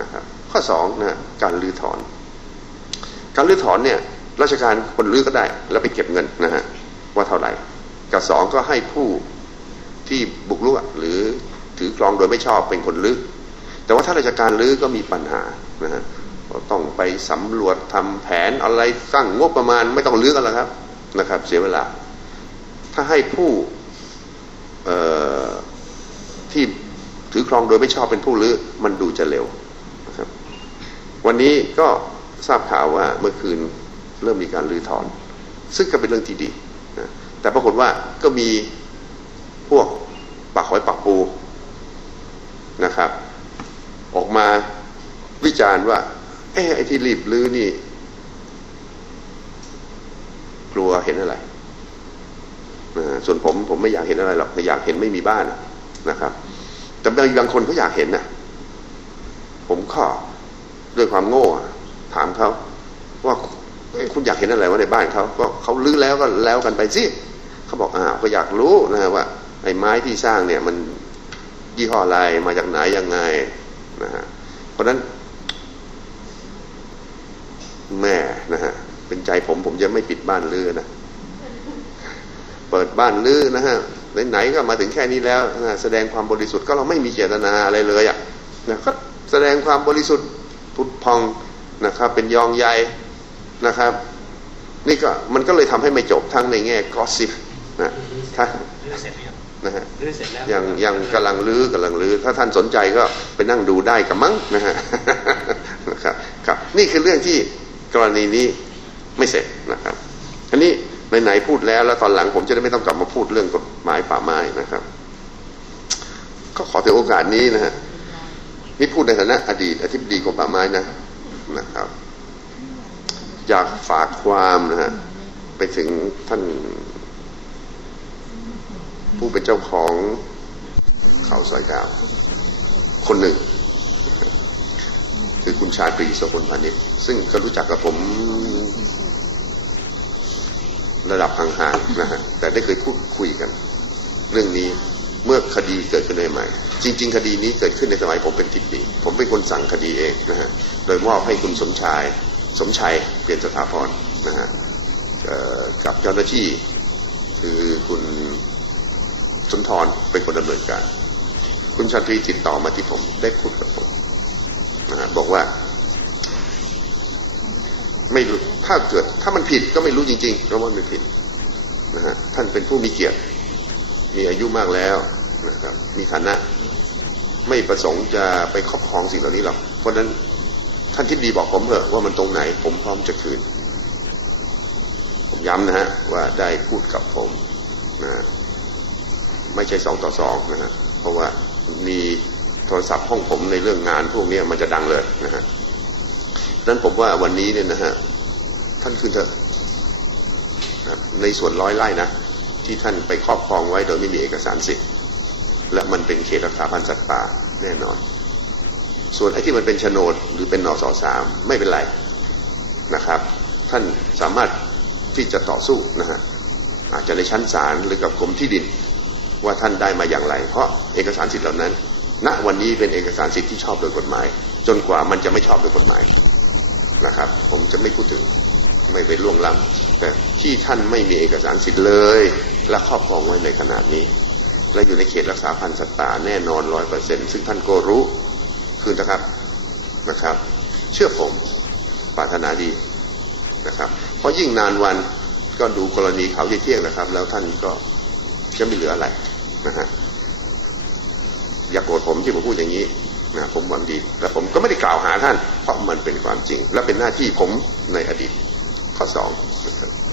นะครับข้อสองนะการรื้อถอน การรื้อถอนเนี่ยราชการคนรื้อก็ได้ แล้วไปเก็บเงินนะฮะว่าเท่าไหร่กับสองก็ให้ผู้ที่บุกรุกหรือถือครองโดยไม่ชอบเป็นคนรื้อแต่ว่าถ้าราชการรื้อก็มีปัญหานะฮะต้องไปสำรวจทำแผนอะไรสร้างงบประมาณไม่ต้องรื้อกันแล้วครับนะครับ เสียเวลา ถ้าให้ผู้ที่ถือครองโดยไม่ชอบเป็นผู้รื้อมันดูจะเร็ว วันนี้ก็ทราบข่าวว่าเมื่อคืนเริ่มมีการรื้อถอน ซึ่งก็เป็นเรื่องที่ดีนะแต่ปรากฏว่าก็มีพวกปักหอยปักปูนะครับ ออกมาวิจารณ์ว่าเอ้ไอ้ที่รีบรื้อนี่ กลัวเห็นอะไรส่วนผมผมไม่อยากเห็นอะไรหรอกแต่อยากเห็นไม่มีบ้านนะครับ แต่บางคนเขาอยากเห็นนะผมข้อ ด้วยความโง่ถามเขาว่าคุณอยากเห็นอะไรวะในบ้านเขาก็เขาลื้อแล้วก็แล้วกันไปสิเขาบอกอ่าวก็อยากรู้นะว่าไอ้ไม้ที่สร้างเนี่ยมันยี่ห้ออะไรมาจากไหนยังไงนะฮะเพราะนั้นแม่นะฮะเป็นใจผมผมจะไม่ปิดบ้านลื้อนะเปิดบ้านลื้อนะฮะไหนๆก็มาถึงแค่นี้แล้วนะแสดงความบริสุทธิ์ก็เราไม่มีเจตนาอะไรเลยอะนะก็แสดงความบริสุทธิ์ พุทพองนะครับ เป็นยองใยนะครับ นี่ก็มันก็เลยทำให้ไม่จบทั้งในแง่กอสิฟนะถ้านะฮะยังยังกำลังลื้อกำลังลื้อถ้าท่านสนใจก็ไปนั่งดูได้กับมั้งนะฮะนะครับครับ นี่คือเรื่องที่กรณีนี้ไม่เสร็จนะครับอันนี้ไหนๆพูดแล้วแล้วตอนหลังผมจะได้ไม่ต้องกลับมาพูดเรื่องกฎหมายป่าไม้นะครับ ก็ขอถือโอกาสนี้นะฮะ นี่พูดในฐานะอดีตอธิบดีกรมป่าไม้นะนะครับ อยากฝากความนะฮะไปถึงท่าน ผู้เป็นเจ้าของเขาสอยดาว คนหนึ่ง คือคุณชาตรีสกุลพานิชซึ่งก็รู้จักกับผมระดับห่างๆนะฮะแต่ได้เคยพูดคุยกัน เรื่องนี้ เมื่อคดีเกิดขึ้นใหม่ จริง ๆ คดีนี้เกิดขึ้นในสมัยผมเป็นทิศดีผมเป็นคนสั่งคดีเองนะฮะโดยมอบให้คุณสมชายสมชัยเปลี่ยนสถาพรนะฮะกับเจ้าหน้าที่คือคุณสุนทรเป็นคนดำเนินการ คุณชาตรีติดต่อมาที่ผมได้พูดกับผมนะฮะบอกว่า ไม่รู้ถ้าเกิด ถ้ามันผิดก็ไม่รู้จริงๆเพราะว่ามันผิดนะฮะท่านเป็นผู้มีเกียรติ มีอายุมากแล้วนะครับมีฐานะไม่ประสงค์จะไปครอบครองสิ่งเหล่านี้หรอกเพราะนั้นท่านที่ดีบอกผมเถอะว่ามันตรงไหน ผมพร้อมจะคืน ผมย้ำนะฮะว่าได้พูดกับผมนะไม่ใช่สองต่อสองนะฮะเพราะว่ามีโทรศัพท์ห้องผมในเรื่องงานพวกนี้มันจะดังเลยนะฮะนั้นผมว่าวันนี้เนี่ยนะฮะท่านคืนเถอะในส่วนร้อยไร่นะ ที่ท่านไปครอบครองไว้โดยไม่มีเอกสารสิทธิ์ และมันเป็นเขตรักษาพันธุ์สัตว์ป่าแน่นอน ส่วนไอ้ที่มันเป็นโฉนดหรือเป็นนอสอสามไม่เป็นไรนะครับ ท่านสามารถที่จะต่อสู้นะฮะอาจจะในชั้นศาลหรือกับกรมที่ดินว่าท่านได้มาอย่างไร เพราะเอกสารสิทธิ์เหล่านั้น ณวันนี้เป็นเอกสารสิทธิ์ที่ชอบโดยกฎหมาย จนกว่ามันจะไม่ชอบโดยกฎหมายนะครับ ผมจะไม่พูดถึงไม่ไปล่วงล้ำแต่ที่ท่านไม่มีเอกสารสิทธิ์เลย และครอบครองไว้ในขนาดนี้ และอยู่ในเขตรักษาพันธุ์สัตว์ป่าแน่นอนร้อยเปอร์เซ็นซึ่งท่านก็รู้คือนะครับนะครับ เชื่อผมปรารถนาดีนะครับเพราะยิ่งนานวันก็ดูกรณีเขาที่เที่ยงนะครับ แล้วท่านก็จะไม่เหลืออะไรนะฮะอย่ากโกรธผมที่ผมพูดอย่างนี้นะผมหวังดี และผมก็ไม่ได้กล่าวหาท่าน เพราะมันเป็นความจริง และเป็นหน้าที่ผมในอดีตข้อสองนะ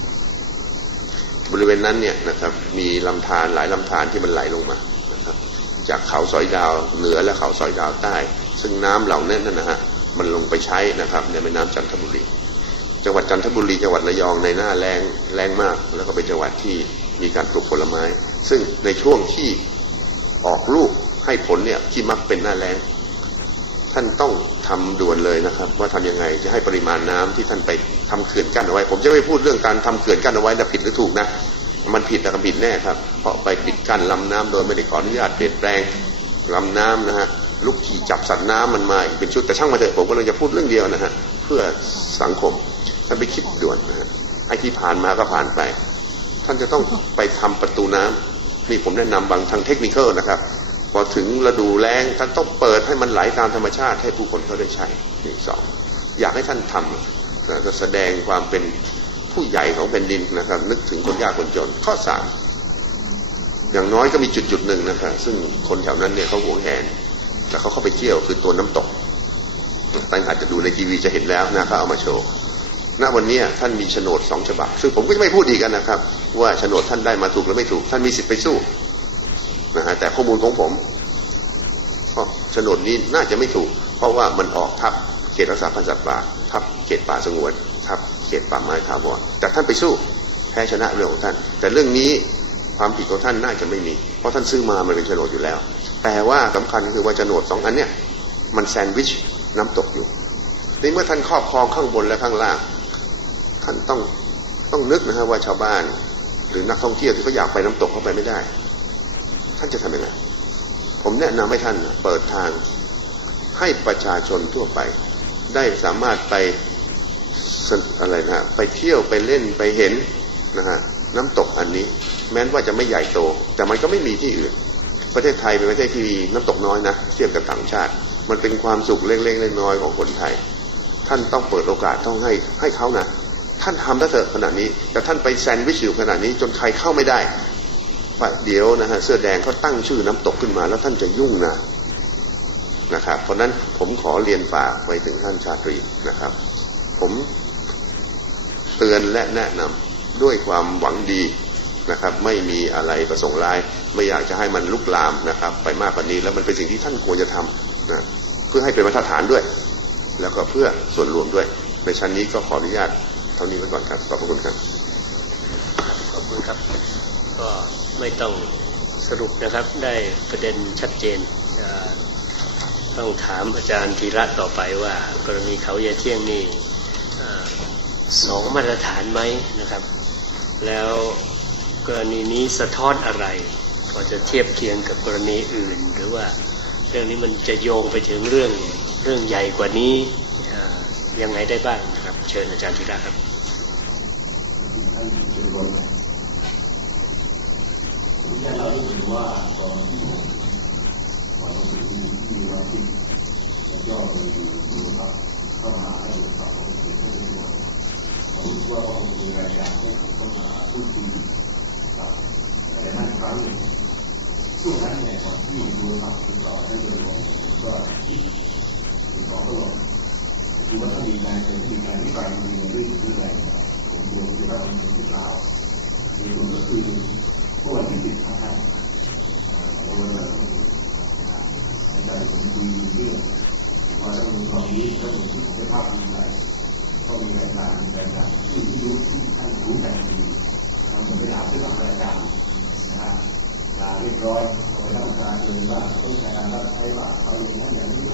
บริเวณนั้นเนี่ยนะครับ มีลำธารหลายลำธารที่มันไหลลงมานะครับ จากเขาสอยดาวเหนือและเขาสอยดาวใต้ ซึ่งน้ำเหล่านั้นนะฮะมันลงไปใช้นะครับในแม่น้ำจันทบุรี จังหวัดจันทบุรีจังหวัดระยองในหน้าแรงแรงมาก แล้วก็เป็นจังหวัดที่มีการปลูกผลไม้ ซึ่งในช่วงที่ออกลูกให้ผลเนี่ยที่มักเป็นหน้าแรงท่านต้องทำด่วนเลยนะครับ ว่าทํำยังไงจะให้ปริมาณน้ำที่ท่านไป ทำเขื่อนกั้นเอาไว้ ผมจะไม่พูดเรื่องการทำเขื่อนกั้นเอาไว้นะผิดหรือถูกนะ มันผิดแต่ก็ผิดแน่ครับ เพราะไปปิดกั้นลำน้ำโดยไม่ได้ขออนุญาตเปลี่ยนแปลงลำน้ำนะฮะลูกที่จับสัตว์น้ำมันมาเป็นชุดแต่ช่างมาเถอะผมก็เลยจะพูดเรื่องเดียวนะฮะเพื่อสังคมท่านไปคิดด่วนนะฮะไอ้ที่ผ่านมาก็ผ่านไป ท่านจะต้องไปทำประตูน้ำนี่ผมแนะนำบางทางเทคนิคนะครับพอถึงฤดูแล้งท่านต้องเปิดให้มันไหลตามธรรมชาติให้ผู้คนเขาได้ใช้นี่สองอยากให้ท่านทำ นะจะแสดงความเป็นผู้ใหญ่ของแผ่นดินนะครับ นึกถึงคนยากคนจนข้อสามอย่างน้อยก็มีจุดจุดหนึ่งนะครับซึ่งคนแถวนั้นเนี่ยเขาหวงแหนแต่เขาเข้าไปเที่ยวคือตัวน้ำตกท่านอาจจะดูในทีวีจะเห็นแล้วนะเขาเอามาโชว์ณวันนี้ท่านมีโฉนดสองฉบับ ซึ่งผมก็จะไม่พูดอีกกันนะครับ ว่าโฉนดท่านได้มาถูกหรือไม่ถูก ท่านมีสิทธิ์ไปสู้นะฮะแต่ข้อมูลของผมเพราะโฉนดนี้น่าจะไม่ถูก เพราะว่ามันออกทับเขตรักษาพันธุ์สัตว์ป่า ทับเขตป่าสงวนทับเขตป่าไม้ถาวรแต่ท่านไปสู้แพ้ชนะเรื่องของท่าน แต่เรื่องนี้ความผิดของท่านน่าจะไม่มี เพราะท่านซื้อมามันเป็นโฉนดอยู่แล้ว แต่ว่าสำคัญคือว่าโฉนดสองอันเนี้ยมันแซนด์วิชน้ำตกอยู่ในเมื่อท่านครอบครองข้างบนและข้างล่าง ท่านต้องต้องนึกนะฮะว่าชาวบ้าน หรือนักท่องเที่ยวที่เขาอยากไปน้ำตกเขาไปไม่ได้ ท่านจะทำยังไงผมแนะนำให้ท่านเปิดทางให้ประชาชนทั่วไป ได้สามารถไปอะไรนะไปเที่ยวไปเล่นไปเห็นนะฮะน้ำตกอันนี้ แม้ว่าจะไม่ใหญ่โต แต่มันก็ไม่มีที่อื่น ประเทศไทยเป็นประเทศที่มีน้ำตกน้อยนะเทียบกับต่างชาติ มันเป็นความสุขเล็กๆน้อยๆของคนไทย ท่านต้องเปิดโอกาสต้องให้ให้เขานะท่านทำได้เถอะขนาดนี้ แต่ท่านไปแซนด์วิชอยู่ขนาดนี้จนใครเข้าไม่ได้เดี๋ยวนะฮะเสื้อแดงเขาตั้งชื่อน้ำตกขึ้นมาแล้วท่านจะยุ่งนะ นะครับ เพราะนั้นผมขอเรียนฝากไว้ถึงท่านชาตรีนะครับ ผมเตือนและแนะนำด้วยความหวังดีนะครับ ไม่มีอะไรประสงค์ร้าย ไม่อยากจะให้มันลุกลามนะครับ ไปมากกว่านี้แล้วมันเป็นสิ่งที่ท่านควรจะทำนะเพื่อให้เป็นมาตรฐานด้วย แล้วก็เพื่อส่วนรวมด้วย ในชั้นนี้ก็ขออนุญาตเท่านี้ไว้ก่อนครับขอบพระคุณครับขอบคุณครับก็ไม่ต้องสรุปนะครับได้ประเด็นชัดเจนเต้องถามอาจารย์ธีระต่อไปว่า กรณีเขายาเที่ยงนี่เอ่อสองมาตรฐานไหมนะครับ แล้วกรณีนี้สะท้อนอะไรพอจะเทียบเคียงกับกรณีอื่น หรือว่าเรื่องนี้มันจะโยงไปถึงเรื่องเรื่องใหญ่กว่านี้เอ่อยังไงได้บ้างนะครับ เชิญอาจารย์ธีระครับท่านเป็นคนที่เรารู้สึกว่าตอนที่วันที่ที่วันที่ผมก็มีดูว่าเข้ามาให้ดูครับผมเป็นผู้ดูผมรู้ว่าผมมีรายการที่เข้ามาพูดคุยกับหลายท่านครั้งหนึ่งช่วงนั้นเนี่ยก่อนที่ดู ครับติดต่อ rồi. Người ta trả tiền và tôi sẽ làm đất hay là phải gì hết những